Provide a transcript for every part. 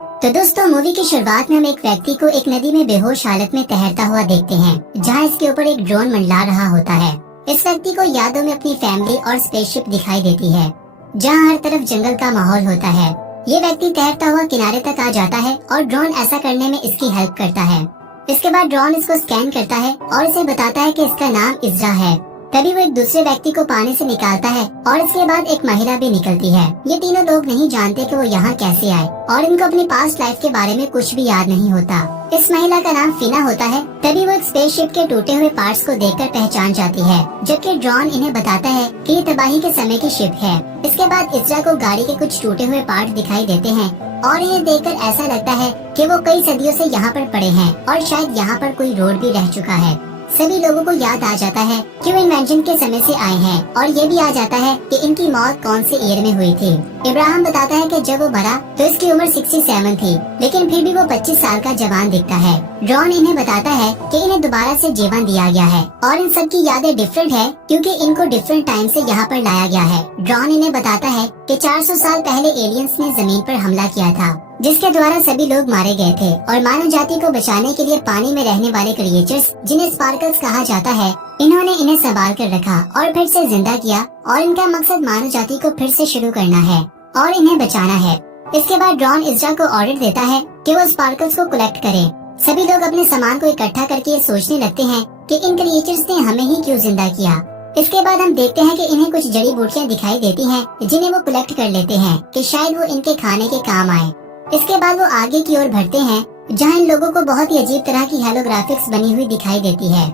तो दोस्तों, मूवी की शुरुआत में हम एक व्यक्ति को एक नदी में बेहोश हालत में तैरता हुआ देखते हैं, जहां इसके ऊपर एक ड्रोन मंडरा रहा होता है। इस व्यक्ति को यादों में अपनी फैमिली और स्पेसशिप दिखाई देती है, जहां हर तरफ जंगल का माहौल होता है। ये व्यक्ति तैरता हुआ किनारे तक आ जाता है और ड्रोन ऐसा करने में इसकी हेल्प करता है। इसके बाद ड्रोन इसको स्कैन करता है और इसे बताता है कि इसका नाम इज़रा है। तभी वो एक दूसरे व्यक्ति को पानी से निकालता है और इसके बाद एक महिला भी निकलती है। ये तीनों लोग नहीं जानते कि वो यहाँ कैसे आए और इनको अपनी पास्ट लाइफ के बारे में कुछ भी याद नहीं होता। इस महिला का नाम फीना होता है। तभी वो एक स्पेसशिप के टूटे हुए पार्ट्स को देखकर पहचान जाती है, जबकि ड्रोन इन्हें बताता है कि ये तबाही के समय की शिप है। इसके बाद इज़रा को गाड़ी के कुछ टूटे हुए पार्ट दिखाई देते हैं और इन्हें देखकर ऐसा लगता है कि वो कई सदियों से यहाँ पर पड़े हैं और शायद यहाँ पर कोई रोड भी रह चुका है। सभी लोगों को याद आ जाता है कि वो इन्वेंशन के समय से आए हैं और ये भी आ जाता है कि इनकी मौत कौन से ईयर में हुई थी। इब्राहिम बताता है कि जब वो भरा तो इसकी उम्र 67 थी, लेकिन फिर भी वो 25 साल का जवान दिखता है। ड्रोन इन्हें बताता है कि इन्हें दोबारा से जीवन दिया गया है और इन सब की यादें डिफरेंट है क्योंकि इनको डिफरेंट टाइम से यहाँ पर लाया गया है। ड्रोन इन्हें बताता है कि 400 साल पहले एलियंस ने जमीन पर हमला किया था, जिसके द्वारा सभी लोग मारे गए थे और मानव जाति को बचाने के लिए पानी में रहने वाले क्रिएचर्स, जिन्हें स्पार्कल्स कहा जाता है, इन्होंने इन्हें संभाल कर रखा और फिर से जिंदा किया और इनका मकसद मानव जाति को फिर से शुरू करना है और इन्हें बचाना है। इसके बाद ड्रोन इज़रा को ऑर्डर देता है कि वो स्पार्कल्स को कलेक्ट करे। सभी लोग अपने सामान को इकट्ठा करके ये सोचने लगते हैं कि इन क्रिएचर्स ने हमें ही क्यों जिंदा किया। इसके बाद हम देखते हैं कि इन्हें कुछ जड़ी बूटियाँ दिखाई देती हैं, जिन्हें वो कलेक्ट कर लेते हैं कि शायद वो इनके खाने के काम आए। इसके बाद वो आगे की ओर बढ़ते हैं, जहां इन लोगों को बहुत ही अजीब तरह की हेलोग्राफिक्स बनी हुई दिखाई देती है।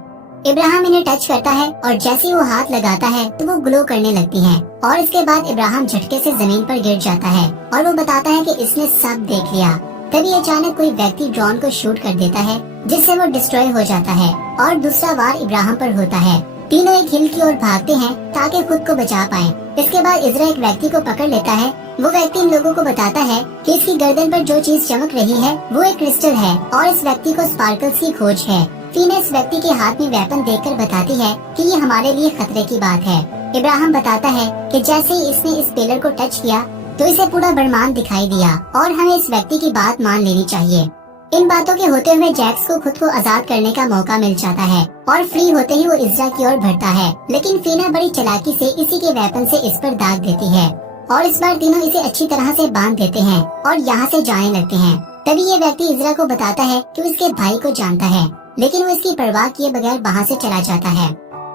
इब्राहिम इन्हें टच करता है और जैसे ही वो हाथ लगाता है तो वो ग्लो करने लगती हैं और इसके बाद इब्राहिम झटके से जमीन पर गिर जाता है और वो बताता है कि इसने सब देख लिया। तभी अचानक कोई व्यक्ति ड्रोन को शूट कर देता है, जिससे वो डिस्ट्रॉय हो जाता है और दूसरा वार इब्राहिम पर होता है। तीनों एक हिल की ओर भागते हैं ताकि खुद को बचा पाएं। इसके बाद इज़रा एक व्यक्ति को पकड़ लेता है। वो व्यक्ति इन लोगों को बताता है कि इसकी गर्दन पर जो चीज चमक रही है वो एक क्रिस्टल है और इस व्यक्ति को स्पार्कल्स की खोज है। फीना इस व्यक्ति के हाथ में वेपन देखकर बताती है कि ये हमारे लिए खतरे की बात है। इब्राहिम बताता है कि जैसे ही इसने इस पिलर को टच किया तो इसे पूरा ब्रह्मांड दिखाई दिया और हमें इस व्यक्ति की बात मान लेनी चाहिए। इन बातों के होते हुए जैक्स को खुद को आजाद करने का मौका मिल जाता है और फ्री होते ही वो इज़रा की ओर बढ़ता है, लेकिन फीना बड़ी चालाकी से इसी के वेपन से इस पर दाग देती है और इस बार तीनों इसे अच्छी तरह से बांध देते हैं और यहाँ से जाने लगते हैं। तभी ये व्यक्ति इज़रा को बताता है कि वो इसके भाई को जानता है, लेकिन वो इसकी परवाह किए बगैर वहाँ से चला जाता है।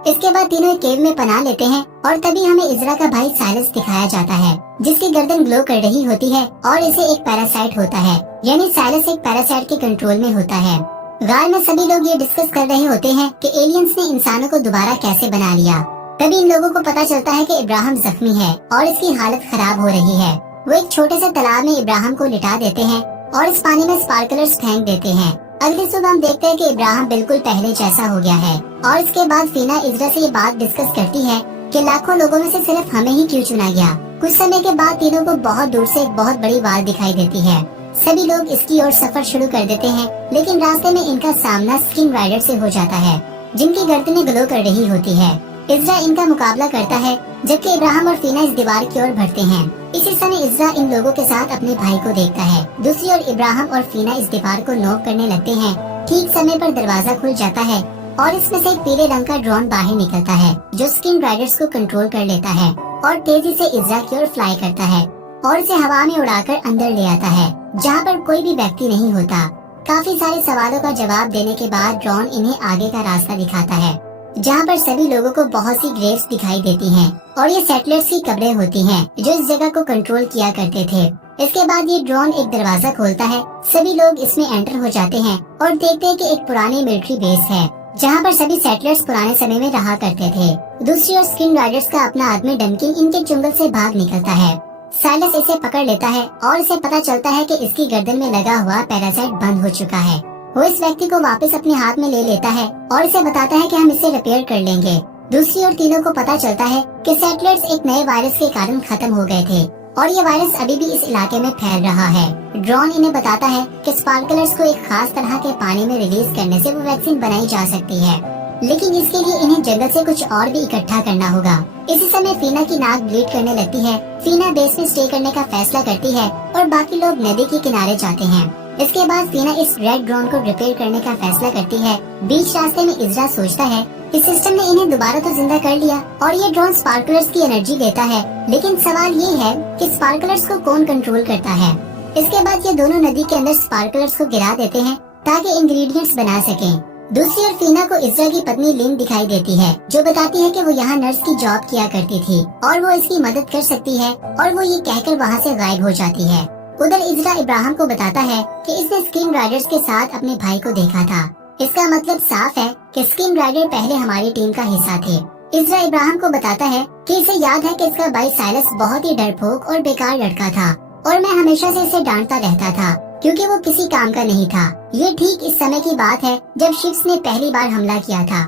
इसके बाद तीनों एक केव में पनाह लेते हैं और तभी हमें इज़रा का भाई साइलस दिखाया जाता है, जिसकी गर्दन ग्लो कर रही होती है और इसे एक पैरासाइट होता है, यानी साइलस एक पैरासाइट के कंट्रोल में होता है। गार में सभी लोग ये डिस्कस कर रहे होते हैं कि एलियंस ने इंसानों को दोबारा कैसे बना लिया। तभी इन लोगों को पता चलता है कि इब्राहिम जख्मी है और इसकी हालत खराब हो रही है। वो एक छोटे से तालाब में इब्राहिम को लिटा देते हैं और इस पानी में स्पार्कलर्स फेंक देते हैं। अगली सुबह हम देखते हैं कि इब्राहिम बिल्कुल पहले जैसा हो गया है और इसके बाद फीना इज़रा से ये बात डिस्कस करती है कि लाखों लोगों में से सिर्फ हमें ही क्यों चुना गया। कुछ समय के बाद तीनों को बहुत दूर से एक बहुत बड़ी वाल दिखाई देती है। सभी लोग इसकी ओर सफर शुरू कर देते हैं, लेकिन रास्ते में इनका सामना स्किन राइडर से हो जाता है, जिनकी गर्दनें ग्लो कर रही होती है। इज़रा इनका मुकाबला करता है, जबकि इब्राहिम और फीना इस दीवार की ओर बढ़ते हैं। इसी समय इज़रा इन लोगों के साथ अपने भाई को देखता है। दूसरी ओर इब्राहिम और फीना इस दीवार को नॉक करने लगते हैं। ठीक समय पर दरवाजा खुल जाता है और इसमें से एक पीले रंग का ड्रोन बाहर निकलता है, जो स्किन राइडर्स को कंट्रोल कर लेता है और तेजी से इज़रा की ओर फ्लाई करता है और इसे हवा में उड़ाकर अंदर ले आता है, जहाँ पर कोई भी व्यक्ति नहीं होता। काफी सारे सवालों का जवाब देने के बाद ड्रोन इन्हें आगे का रास्ता दिखाता है, जहाँ पर सभी लोगों को बहुत सी ग्रेव्स दिखाई देती हैं और ये सेटलर्स की कब्रें होती हैं, जो इस जगह को कंट्रोल किया करते थे। इसके बाद ये ड्रोन एक दरवाजा खोलता है। सभी लोग इसमें एंटर हो जाते हैं और देखते हैं कि एक पुरानी मिलिट्री बेस है, जहाँ पर सभी सेटलर्स पुराने समय में रहा करते थे। दूसरी ओर स्किन राइडर्स का अपना आदमी डनकिन इनके जंगल से भाग निकलता है। साइलस इसे पकड़ लेता है और इसे पता चलता है कि इसकी गर्दन में लगा हुआ पैरासाइट बंद हो चुका है। वो इस व्यक्ति को वापस अपने हाथ में ले लेता है और इसे बताता है कि हम इसे रिपेयर कर लेंगे। दूसरी ओर तीनों को पता चलता है कि सेटलर्स एक नए वायरस के कारण खत्म हो गए थे और ये वायरस अभी भी इस इलाके में फैल रहा है। ड्रोन इन्हें बताता है कि स्पार्कलर्स को एक खास तरह के पानी में रिलीज करने से वो वैक्सीन बनाई जा सकती है। लेकिन इसके लिए इन्हें जंगल से कुछ और भी इकट्ठा करना होगा। इसी समय फीना की नाक ब्लीड करने लगती है। फीना बेस में स्टे करने का फैसला करती है और बाकी लोग नदी के किनारे जाते हैं। इसके बाद फीना इस रेड ड्रोन को रिपेयर करने का फैसला करती है। बीच रास्ते में इज़रा सोचता है इस सिस्टम ने इन्हें दोबारा तो जिंदा कर लिया और ये ड्रोन स्पार्कलर्स की एनर्जी देता है, लेकिन सवाल ये है कि स्पार्कलर्स को कौन कंट्रोल करता है। इसके बाद ये दोनों नदी के अंदर स्पार्कलर्स को गिरा देते हैं ताकि इंग्रेडिएंट्स बना सकें। दूसरी ओर फीना को इज़रा की पत्नी लिन दिखाई देती है, जो बताती है कि वो यहाँ नर्स की जॉब किया करती थी और वो इसकी मदद कर सकती है, और वो ये कहकर वहाँ से गायब हो जाती है। उधर इज़रा इब्राहिम को बताता है कि इसने स्किन राइडर्स के साथ अपने भाई को देखा था। इसका मतलब साफ है कि स्किन राइडर पहले हमारी टीम का हिस्सा थे। इज़रा इब्राहिम को बताता है कि इसे याद है कि इसका भाई साइलस बहुत ही डरपोक और बेकार लड़का था और मैं हमेशा से इसे डांटता रहता था क्योंकि वो किसी काम का नहीं था। ये ठीक इस समय की बात है जब शिप्स ने पहली बार हमला किया था।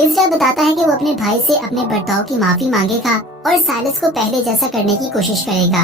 इज़रा बताता है कि वो अपने भाई से अपने बर्ताव की माफी मांगेगा और साइलस को पहले जैसा करने की कोशिश करेगा।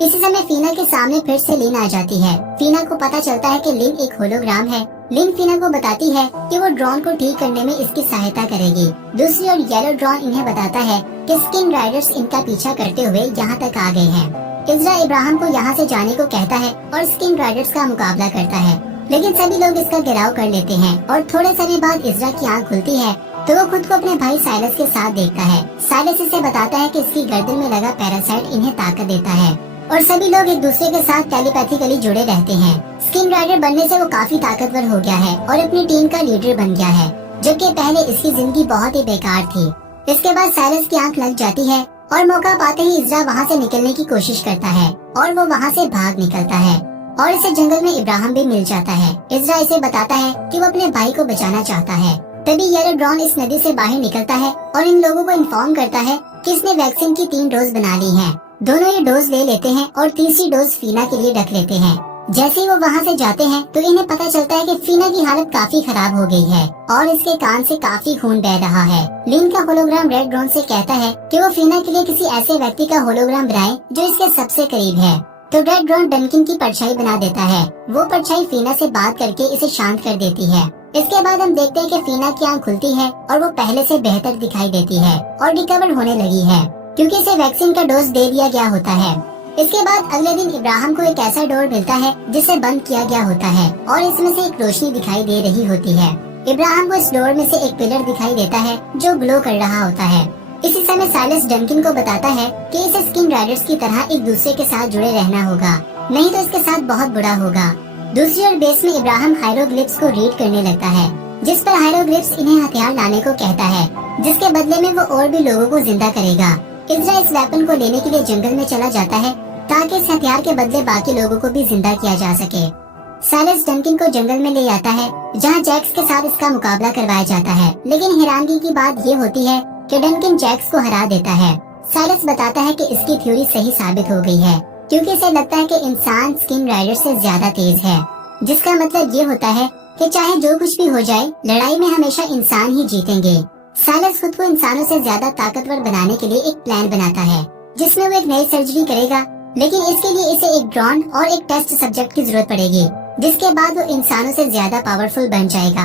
इसी समय फीना के सामने फिर से लिन आ जाती है। फीना को पता चलता है कि लिन एक होलोग्राम है। लिन फीना को बताती है कि वो ड्रोन को ठीक करने में इसकी सहायता करेगी। दूसरी ओर येलो ड्रोन इन्हें बताता है कि स्किन राइडर्स इनका पीछा करते हुए यहाँ तक आ गए हैं। इज़रा इब्राहिम को यहाँ से जाने को कहता है और स्किन राइडर्स का मुकाबला करता है, लेकिन सभी लोग इसका घेराव कर लेते हैं और थोड़े समय बाद इज़रा की आँख खुलती है तो वो खुद को अपने भाई साइलस के साथ देखता है। साइलस इसे बताता है कि इसकी गर्दन में लगा पैरासाइट इन्हें ताकत देता है और सभी लोग एक दूसरे के साथ टेलीपैथिकली जुड़े रहते हैं। स्किन राइडर बनने से वो काफी ताकतवर हो गया है और अपनी टीम का लीडर बन गया है, जबकि पहले इसकी जिंदगी बहुत ही बेकार थी। इसके बाद साइलस की आंख लग जाती है और मौका पाते ही इज़रा वहाँ से निकलने की कोशिश करता है और वो वहाँ से भाग निकलता है और इसे जंगल में इब्राहिम भी मिल जाता है। इज़रा इसे बताता है कि वो अपने भाई को बचाना चाहता है। तभी येलो ड्रोन इस नदी से बाहर निकलता है और इन लोगों को इन्फॉर्म करता है कि इसने वैक्सीन की 3 डोज बना ली हैं। दोनों ये डोज ले लेते हैं और तीसरी डोज फीना के लिए रख लेते हैं। जैसे ही वो वहाँ से जाते हैं तो इन्हें पता चलता है कि फीना की हालत काफी खराब हो गई है और इसके कान से काफी खून बह रहा है। लिन का होलोग्राम रेड ड्रोन से कहता है कि वो फीना के लिए किसी ऐसे व्यक्ति का होलोग्राम बनाए जो इसके सबसे करीब है। तो रेड ड्रोन डनकिन की परछाई बना देता है। वो परछाई फीना से बात करके इसे शांत कर देती है। इसके बाद हम देखते हैं कि फीना की आँख खुलती है और वो पहले से बेहतर दिखाई देती है और रिकवर होने लगी है क्योंकि इसे वैक्सीन का डोज दे दिया गया होता है। इसके बाद अगले दिन इब्राहिम को एक ऐसा डोर मिलता है जिसे बंद किया गया होता है और इसमें से एक रोशनी दिखाई दे रही होती है। इब्राहिम को इस डोर में से एक पिलर दिखाई देता है जो ग्लो कर रहा होता है। इसी समय साइलस डनकिन को बताता है कि इसे स्किन राइडर्स की तरह एक दूसरे के साथ जुड़े रहना होगा, नहीं तो इसके साथ बहुत बुरा होगा। दूसरी ओर बेस में इब्राहिम हायरोग्लिफ्स को रीड करने लगता है, जिस पर हायरोग्लिफ्स इन्हें हथियार लाने को कहता है, जिसके बदले में वो और भी लोगों को जिंदा करेगा। इज़रा इस वेपन को लेने के लिए जंगल में चला जाता है ताकि इस हथियार के बदले बाकी लोगों को भी जिंदा किया जा सके। साइलस डनकिन को जंगल में ले आता है जहां जैक्स के साथ इसका मुकाबला करवाया जाता है, लेकिन हैरानगी की बात ये होती है कि डनकिन जैक्स को हरा देता है। साइलस बताता है कि इसकी थ्योरी सही साबित हो गई है क्योंकि इसे लगता है कि इंसान स्किन राइडर से ज्यादा तेज है, जिसका मतलब ये होता है कि चाहे जो कुछ भी हो जाए लड़ाई में हमेशा इंसान ही जीतेंगे। साइलस खुद को इंसानों से ज्यादा ताकतवर बनाने के लिए एक प्लान बनाता है जिसमें वो एक नई सर्जरी करेगा, लेकिन इसके लिए इसे एक ड्रोन और एक टेस्ट सब्जेक्ट की जरूरत पड़ेगी, जिसके बाद वो इंसानों से ज्यादा पावरफुल बन जाएगा।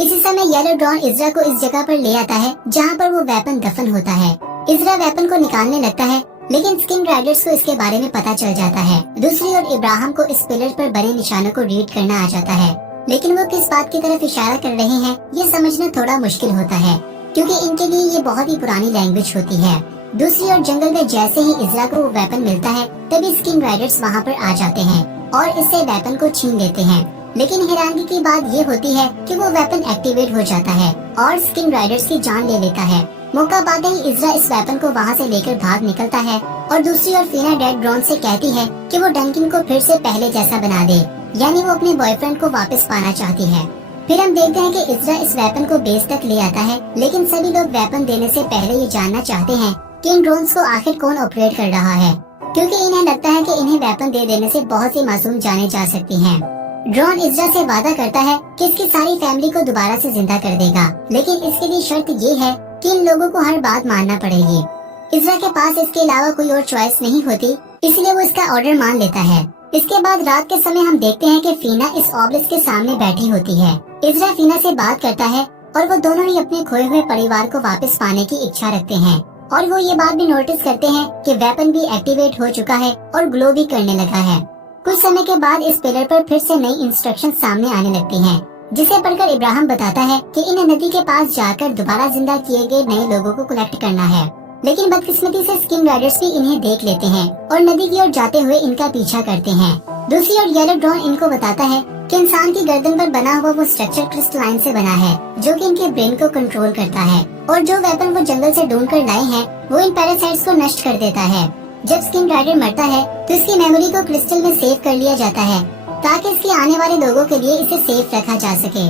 इसी समय येलो ड्रोन इज़रा को इस जगह पर ले आता है जहाँ पर वो वेपन दफन होता है। इज़रा वेपन को निकालने लगता है, लेकिन स्किन राइडर्स को इसके बारे में पता चल जाता है। दूसरी ओर इब्राहिम को इस पिलर पर बने निशानों को रीड करना आ जाता है, लेकिन वो किस बात की तरफ इशारा कर रहे हैं ये समझना थोड़ा मुश्किल होता है क्योंकि इनके लिए ये बहुत ही पुरानी लैंग्वेज होती है। दूसरी ओर जंगल में जैसे ही इज़रा को वो वेपन मिलता है तभी स्किन राइडर्स वहाँ पर आ जाते हैं और इससे वेपन को छीन लेते हैं, लेकिन हैरानगी की बात ये होती है कि वो वेपन एक्टिवेट हो जाता है और स्किन राइडर्स की जान ले लेता है। मौका पाते ही इज़रा इस वेपन को वहाँ से लेकर भाग निकलता है और दूसरी ओर फीना रेड ड्रोन से कहती है कि वो डनकिन को फिर से पहले जैसा बना दे, यानी वो अपने बॉयफ्रेंड को वापस पाना चाहती है। फिर हम देखते हैं कि इज़रा इस वेपन को बेस तक ले आता है, लेकिन सभी लोग वेपन देने से पहले ये जानना चाहते हैं कि इन ड्रोन्स को आखिर कौन ऑपरेट कर रहा है, क्योंकि इन्हें लगता है कि इन्हें वेपन दे देने से बहुत सी मासूम जानें जा सकती हैं। ड्रोन इज़रा से वादा करता है कि इसकी सारी फैमिली को दोबारा से जिंदा कर देगा, लेकिन इसके लिए शर्त ये है कि इन लोगों को हर बात मानना पड़ेगी। इज़रा के पास इसके अलावा कोई और चॉइस नहीं होती, इसलिए वो इसका ऑर्डर मान लेता है। इसके बाद रात के समय हम देखते हैं कि फीना इस ऑब्लिस्क के सामने बैठी होती है। इज़रा फीना से बात करता है और वो दोनों ही अपने खोए हुए परिवार को वापस पाने की इच्छा रखते हैं। और वो ये बात भी नोटिस करते हैं कि वेपन भी एक्टिवेट हो चुका है और ग्लो भी करने लगा है। कुछ समय के बाद इस पिलर पर फिर से नई इंस्ट्रक्शन सामने आने लगती हैं, जिसे पढ़कर इब्राहिम बताता है कि इन नदी के पास जाकर दोबारा जिंदा किए गए नए लोगों को कलेक्ट करना है। लेकिन बदकिस्मती से स्किन राइडर्स भी इन्हें देख लेते हैं और नदी की ओर जाते हुए इनका पीछा करते हैं। दूसरी ओर येलो ड्रोन इनको बताता है कि इंसान की गर्दन पर बना हुआ वो स्ट्रक्चर क्रिस्टलाइन से बना है, जो कि इनके ब्रेन को कंट्रोल करता है, और जो वेपन वो जंगल से ढूंढ कर लाए हैं वो इन पैरासाइट्स को नष्ट कर देता है। जब स्किन राइडर मरता है तो इसकी मेमोरी को क्रिस्टल में सेव कर लिया जाता है, ताकि इसके आने वाले लोगों के लिए इसे सेफ रखा जा सके।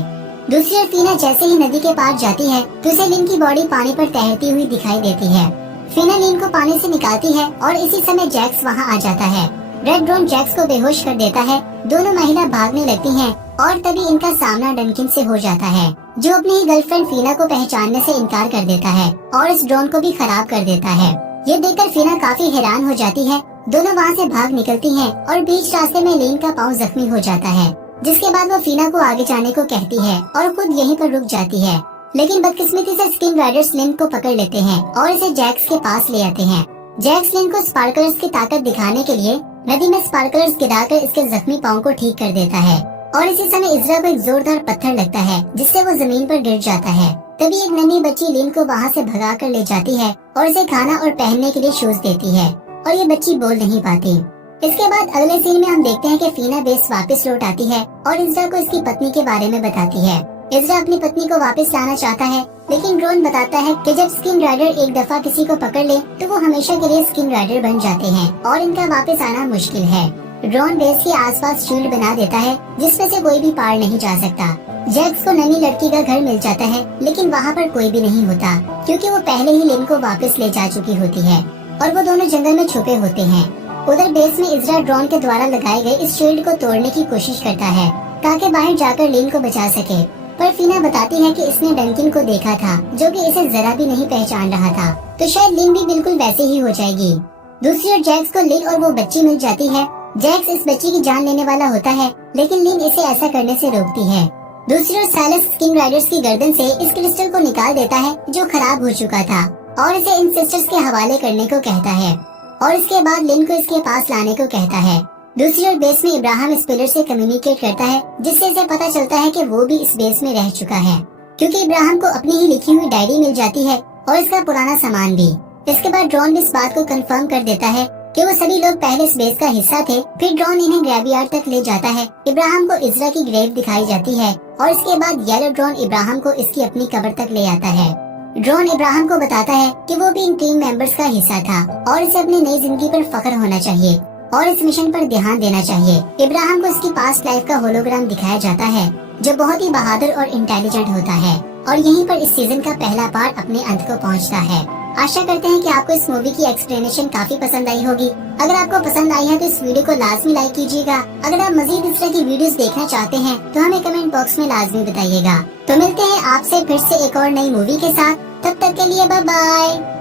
दूसरी ओर फीना जैसे ही नदी के पार जाती है तो उसे लिन की बॉडी पानी पर तैरती हुई दिखाई देती है। फीना लिन को पानी से निकालती है और इसी समय जैक्स वहां आ जाता है। रेड ड्रोन जैक्स को बेहोश कर देता है। दोनों महिला भागने लगती हैं और तभी इनका सामना डंकिन से हो जाता है, जो अपनी ही गर्लफ्रेंड फीना को पहचानने से इनकार कर देता है और इस ड्रोन को भी खराब कर देता है। ये देखकर फीना काफी हैरान हो जाती है। दोनों वहाँ से भाग निकलती हैं और बीच रास्ते में लिन का पाँव जख्मी हो जाता है, जिसके बाद वो फीना को आगे जाने को कहती है और खुद यहीं पर रुक जाती है। लेकिन बदकिस्मती से स्किन राइडर्स लिन को पकड़ लेते हैं और इसे जैक्स के पास ले आते हैं। जैक्स लिन को स्पार्कलर्स की ताकत दिखाने के लिए नदी में स्पार्कलर्स गिराकर इसके जख्मी पाँव को ठीक कर देता है, और इसी समय इज़रा को एक जोरदार पत्थर लगता है, जिससे वो जमीन पर गिर जाता है। तभी एक नन्ही बच्ची लिन को वहाँ से भगा कर ले जाती है और इसे खाना और पहनने के लिए शूज देती है, और ये बच्ची बोल नहीं पाती। इसके बाद अगले सीन में हम देखते हैं कि फीना बेस वापस लौट आती है और इज़रा को इसकी पत्नी के बारे में बताती है। इज़रा अपनी पत्नी को वापस लाना चाहता है, लेकिन ड्रोन बताता है कि जब स्किन राइडर एक दफा किसी को पकड़ ले तो वो हमेशा के लिए स्किन राइडर बन जाते हैं और इनका वापस आना मुश्किल है। ड्रोन बेस के आसपास शील्ड बना देता है, जिसमें से कोई भी पार नहीं जा सकता। जैक्स को नन्ही लड़की का घर मिल जाता है, लेकिन वहाँ पर कोई भी नहीं होता, क्योंकि वो पहले ही लिन को वापस ले जा चुकी होती है और वो दोनों जंगल में छुपे होते हैं। उधर बेस में इज़रा ड्रोन के द्वारा लगाए गए इस शील्ड को तोड़ने की कोशिश करता है, ताकि बाहर जाकर लिन को बचा सके। पर फीना बताती है कि इसने डंकिन को देखा था, जो कि इसे जरा भी नहीं पहचान रहा था, तो शायद लिन भी बिल्कुल वैसे ही हो जाएगी। दूसरी ओर जैक्स को लिन और वो बच्ची मिल जाती है। जैक्स इस बच्ची की जान लेने वाला होता है, लेकिन लिन इसे ऐसा करने से रोकती है। दूसरी ओर साइलस स्किन राइडर्स की गर्दन से इस क्रिस्टल को निकाल देता है, जो खराब हो चुका था, और इसे इन सिस्टर्स के हवाले करने को कहता है, और इसके बाद लिन को इसके पास लाने को कहता है। दूसरी ओर बेस में इब्राहिम इस पिलर से कम्युनिकेट करता है, जिससे इसे पता चलता है कि वो भी इस बेस में रह चुका है, क्योंकि इब्राहिम को अपनी ही लिखी हुई डायरी मिल जाती है और इसका पुराना सामान भी। इसके बाद ड्रोन भी इस बात को कंफर्म कर देता है कि वो सभी लोग पहले इस बेस का हिस्सा थे। फिर ड्रोन इन्हें ग्रेवयार्ड तक ले जाता है। इब्राहिम को इज़रा की ग्रेव दिखाई जाती है और इसके बाद येलो ड्रोन इब्राहिम को इसकी अपनी कब्र तक ले आता है। ड्रोन इब्राहिम को बताता है कि वो भी इन टीम मेंबर्स का हिस्सा था और इसे अपनी नई जिंदगी पर फख्र होना चाहिए और इस मिशन पर ध्यान देना चाहिए। इब्राहिम को इसकी पास्ट लाइफ का होलोग्राम दिखाया जाता है, जो बहुत ही बहादुर और इंटेलिजेंट होता है, और यहीं पर इस सीजन का पहला पार्ट अपने अंत को पहुंचता है। आशा करते हैं कि आपको इस मूवी की एक्सप्लेनेशन काफी पसंद आई होगी। अगर आपको पसंद आई है तो इस वीडियो को लाजमी लाइक कीजिएगा। अगर आप मजीद इस तरह की वीडियोस देखना चाहते हैं तो हमें कमेंट बॉक्स में लाजमी बताइएगा। तो मिलते हैं आपसे फिर से एक और नई मूवी के साथ। तब तक के लिए बाय बाय।